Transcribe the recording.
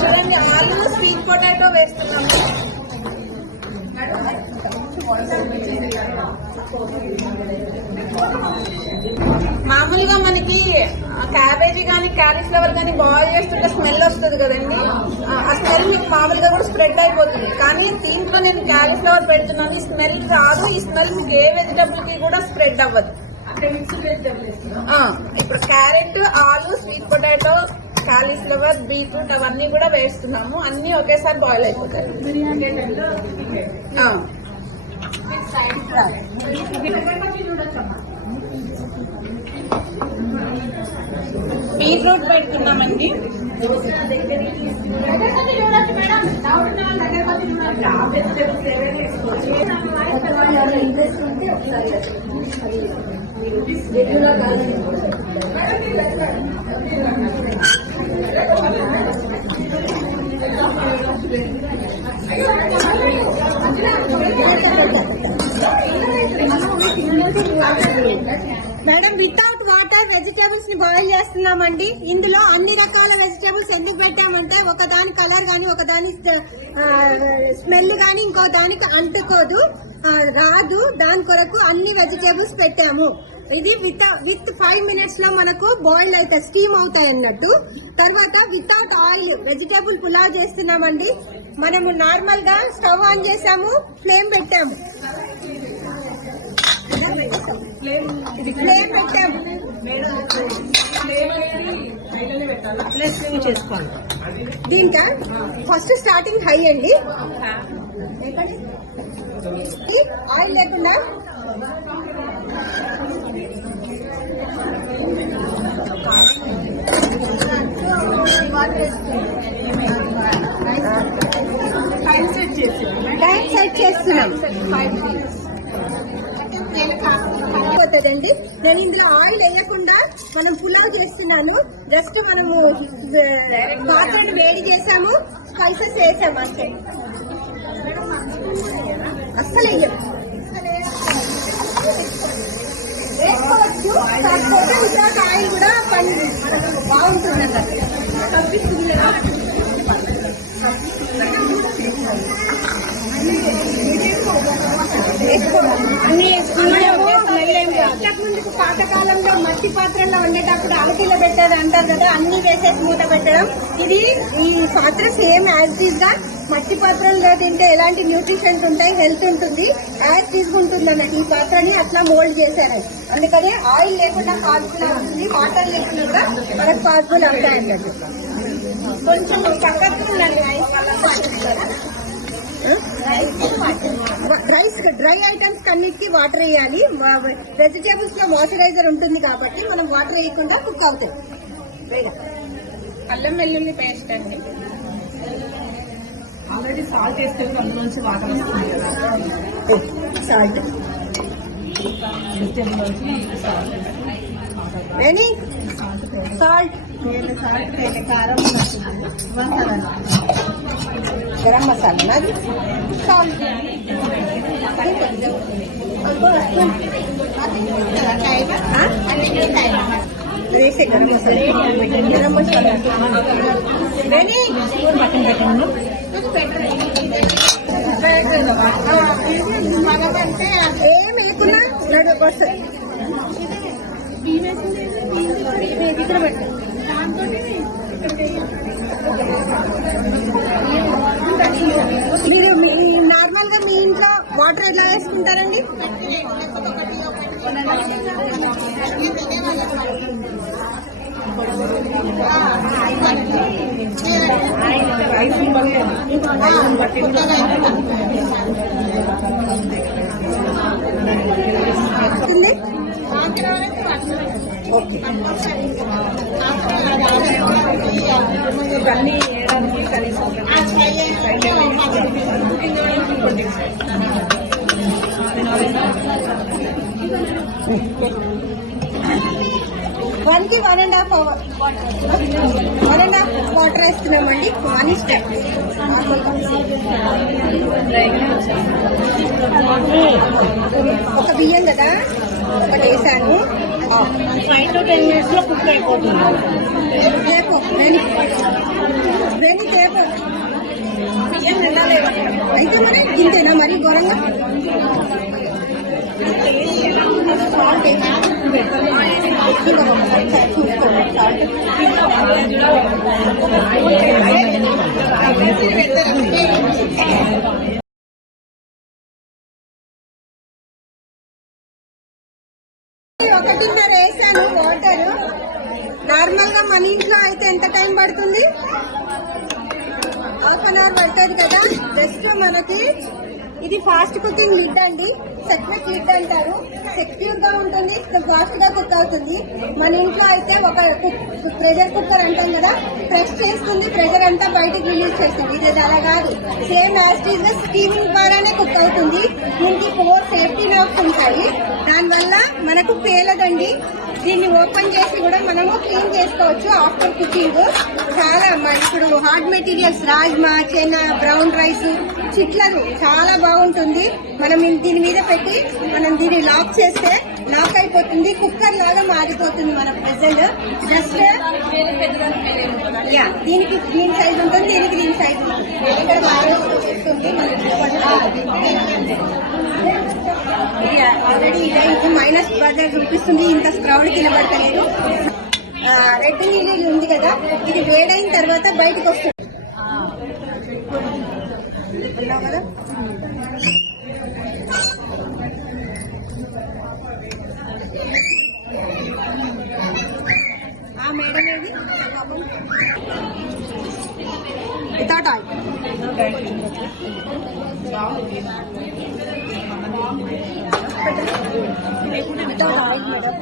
చూడండి, ఆలు sweet potato వేస్తున్నాము. మామూలుగా మనకి క్యాబేజీ కానీ క్యాలీఫ్లవర్ కానీ బాయిల్ చేస్తుంటే స్మెల్ వస్తుంది కదండి. ఆ స్మెల్ మీకు మామూలుగా కూడా స్ప్రెడ్ అయిపోతుంది. కానీ దీంట్లో నేను క్యాలీఫ్లవర్ పెడుతున్నాను, ఈ స్మెల్ రాదు. ఈ స్మెల్ మీకు ఏ వెజిటబుల్ కి కూడా స్ప్రెడ్ అవ్వదు. ఇప్పుడు క్యారెట్, ఆలు, స్వీట్ పొటాటో, కాలీఫ్లవర్, బీట్రూట్ అవన్నీ కూడా వేస్తున్నాము. అన్ని ఒకేసారి బాయిల్ అయిపోతాయి. బీట్రూట్ పెడుతున్నామండి. మేడం, వితౌట్ వాటర్ వెజిటేబుల్స్ ని బాయిల్ చేస్తున్నామండి. ఇందులో అన్ని రకాల వెజిటేబుల్స్ ఎందుకు పెట్టామంటే ఒకదాని కలర్ గానీ, ఒకదాని స్మెల్ గానీ ఇంకో దానికి అంటుకోదు, రాదు. దాని కొరకు అన్ని వెజిటేబుల్స్ పెట్టాము. ఇది విత్ 5 minutes లో మనకు బాయిల్ అవుతాయి, స్టీమ్ అవుతాయి అన్నట్టు. తర్వాత వితౌట్ ఆయిల్ వెజిటేబుల్ పులావ్ చేస్తున్నామండి. మనము నార్మల్ గా స్టవ్ ఆన్ చేసాము, ఫ్లేమ్ పెట్టాము, చేసుకోండి. దీంట్లో ఫస్ట్ స్టార్టింగ్ హై అండి, ఆయిల్ లేకుండా టైం సెట్ చేస్తున్నాం. పోతుందండి. నేను ఇందులో ఆయిల్ వేయకుండా మనం పులావ్ చేస్తున్నాను. జస్ట్ మనము పాత్రను వేడి చేసాము, స్పైసెస్ వేసాము అంతే. అస్సలు వేసుకోవచ్చు, కాకపోతే వితౌట్ ఆయిల్ కూడా బాగుంటుంది అన్నట్టు. ఇంతకుముందుకు పాతకాలంలో మట్టి పాత్రల్లో వండేటప్పుడు అరకిలో పెట్టేది అంటారు కదా, అన్ని వేసేసి మూత పెట్టడం. ఇది ఈ పాత్ర సేమ్ యాజ్ ఈజ్ గా మట్టి పాత్రల్లో తింటే ఎలాంటి న్యూట్రిషన్స్ ఉంటాయి, హెల్త్ ఉంటుంది, యాజ్ తీసుకుంటుంది అన్నట్టు. ఈ పాత్రని అట్లా మోల్డ్ చేశారు. అందుకనే ఆయిల్ లేకుండా పాజిబుల్ అవుతుంది, వాటర్ లేకుండా కూడా మనకు పాజిబుల్ అవుతాయి అన్నట్టు. కొంచెం పక్కకు డ్రై ఐటమ్స్ అన్నిటికీ వాటర్ వేయాలి. వెజిటేబుల్స్ లో మాయిశ్చరైజర్ ఉంటుంది కాబట్టి మనం వాటర్ వేయకుండా కుక్ అవుతాయి. అల్లం వెల్లుల్లి పేస్ట్ అండి. ఆల్రెడీ సాల్ట్ వేస్తే అందులోంచి వాటర్ వస్తుంది కదా. Salt ready. సాల్ట్, కారం, గరం మసాలా, సాల్ట్ వేసే గరం మసాలా రెడీ. ఏం లేకున్నా నడు బస్ మీరు నార్మల్ గా మీ ఇంట్లో వాటర్ ఎలా వేసుకుంటారండి? ఇవన్నీ వేయడానికి కనీసం 1 కి 1.5 hour 1.5 వాటర్ వేస్తున్నామండి. అని స్టెప్ ఒక బియ్యం కదా, ఒకటి వేసాను. 5 to 10 minutes లో కుక్ అయిపోతుంది. రేపు వెని రేపు ఏం తినలేదంట. అయితే మరి ఇంతేనా మరి ఘోరంగా ఒకటిన్నర వేసాను వాటర్. నార్మల్ గా మన ఇంట్లో అయితే ఎంత టైం పడుతుంది? హాఫ్ అన్ అవర్ పడుతుంది కదా. జస్ట్ మనకి ఇది ఫాస్ట్ కుకింగ్ లిడ్ అండి, సెక్రెట్ లిడ్ అంటారు. సెక్యూర్ గా ఉంటుంది, ఫాస్ట్ గా కుక్ అవుతుంది. మన ఇంట్లో అయితే ఒక ప్రెషర్ కుక్కర్ అంటాం కదా, ప్రెస్ చేస్తుంది, ప్రెషర్ అంతా బయటకు రిలీజ్ చేస్తుంది. ఇది అలా కాదు, సేమ్ యాస్టీజ్ గా స్టీమింగ్ ద్వారానే కుక్ అవుతుంది. దీనికి 4 సేఫ్టీ లాక్స్ ఉంటాయి, దానివల్ల మనకు పేలదండి. దీన్ని ఓపెన్ చేసి కూడా మనము క్లీన్ చేసుకోవచ్చు ఆఫ్టర్ కుకింగ్. చాలా ఇప్పుడు hard materials rajma, chana, brown rice, చిట్లను చాలా బాగుంటుంది. మనం దీని మీద పెట్టి మనం దీన్ని లాక్ చేస్తే లాక్ అయిపోతుంది, కుక్కర్ లాగా మారిపోతుంది మన ప్రెజెంట్. జస్ట్ దీనికి దీని సైజ్ ఉంటుంది, దీనికి దీని సైజ్ ఉంటుంది. ఇక్కడ బాగా వస్తుంది. ఇది ఆల్రెడీ ఇదైంది, -10 చూపిస్తుంది. ఇంత స్క్రౌడ్ కింద పడతలేదు. రెడ్ నీళ్ళు ఉంది కదా, ఇది వేడైన తర్వాత బయటకు వస్తుంది. ఉన్నావు కదా, మేడం ఏది without oil. Without oil madam.